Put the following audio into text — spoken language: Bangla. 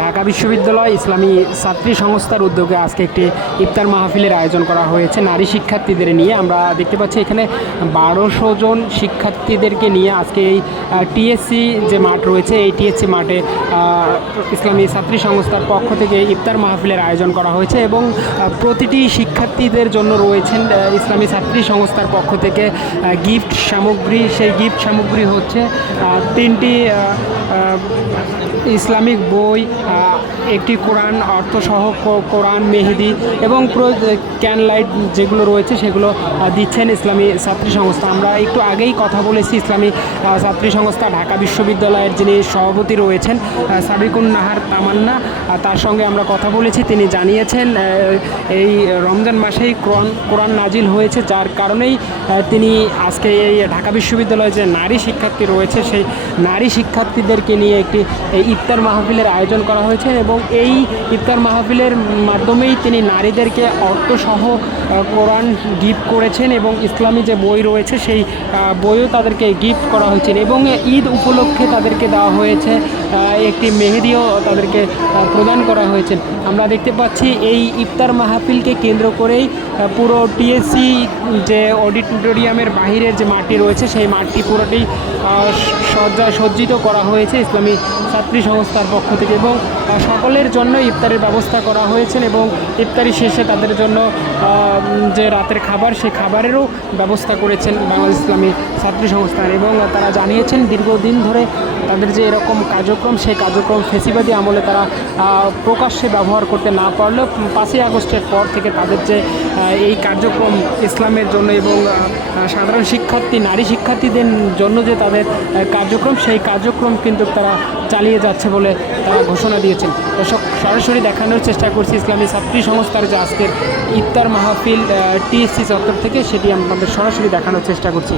ঢাকা বিশ্ববিদ্যালয় ইসলামী ছাত্রী সংস্থার উদ্যোগে আজকে একটি ইফতার মাহফিলের আয়োজন করা হয়েছে নারী শিক্ষার্থীদের নিয়ে। আমরা দেখতে পাচ্ছি এখানে 1200 জন শিক্ষার্থীদেরকে নিয়ে আজকে এই টিএসসি যে মাঠ রয়েছে, এই টিএসসি মাঠে ইসলামী ছাত্রী সংস্থার পক্ষ থেকে ইফতার মাহফিলের আয়োজন করা হয়েছে এবং প্রতিটি শিক্ষার্থীদের জন্য রয়েছেন ইসলামী ছাত্রী সংস্থার পক্ষ থেকে গিফট সামগ্রী। সেই গিফট সামগ্রী হচ্ছে 3টি ইসলামিক বই, একটি কোরআন অর্থসহ কোরআন, মেহেদি এবং ক্যান লাইট যেগুলো রয়েছে সেগুলো দিচ্ছেন ইসলামী ছাত্রী সংস্থা। আমরা একটু আগেই কথা বলেছি ইসলামী ছাত্রী সংস্থা ঢাকা বিশ্ববিদ্যালয়ের যিনি সভাপতি রয়েছেন সাবিকুন নাহার তামান্না, তার সঙ্গে আমরা কথা বলেছি। তিনি জানিয়েছেন এই রমজান মাসেই কোরআন নাজিল হয়েছে, যার কারণেই তিনি আজকে এই ঢাকা বিশ্ববিদ্যালয়ে যে নারী শিক্ষার্থী রয়েছে সেই নারী শিক্ষার্থীদেরকে নিয়ে একটি ইফতার মাহফিলের আয়োজন করা হয়েছে এবং এই ইফতার মাহফিলের মাধ্যমেই তিনি নারীদেরকে অর্থসহ কোরআন গিফট করেছেন এবং ইসলামী যে বই রয়েছে সেই বইও তাদেরকে গিফট করা হয়েছে এবং ঈদ উপলক্ষে তাদেরকে দেওয়া হয়েছে একটি মেহেদিও তাদেরকে প্রদান করা হয়েছে। আমরা দেখতে পাচ্ছি এই ইফতার মাহফিলকে কেন্দ্র করেই পুরো টিএসসি যে অডিটোরিয়ামের বাহিরের যে মাঠটি রয়েছে সেই মাঠটি পুরোটি সজ্জিত করা হয়েছে ইসলামী ছাত্রী সংস্থার পক্ষ থেকে এবং সকলের জন্য ইফতারের ব্যবস্থা করা হয়েছে এবং ইফতারি শেষে তাদের জন্য যে রাতের খাবার সেই খাবারেরও ব্যবস্থা করেছেন বাংলাদেশ ইসলামী ছাত্রী সংস্থা এবং তারা জানিয়েছেন দীর্ঘদিন ধরে তাদের যে এরকম কার্যক্রম সেই কার্যক্রম ফেসিবাদী আমলে তারা প্রকাশ্যে ব্যবহার করতে না পারলেও 5ই আগস্টের পর থেকে তাদের যে এই কার্যক্রম ইসলামের জন্য এবং সাধারণ শিক্ষার্থী নারী শিক্ষার্থীদের জন্য যে তাদের কার্যক্রম সেই কার্যক্রম কিন্তু তারা চালিয়ে যাচ্ছে বলে তারা ঘোষণা দিয়েছেন। দর্শক, সরাসরি দেখানোর চেষ্টা করছি ইসলামী ছাত্রী সংস্থার যে আজকের ইফতার মাহফিল টিএসসি চত্বর থেকে, সেটি আমাদের সরাসরি দেখানোর চেষ্টা করছি।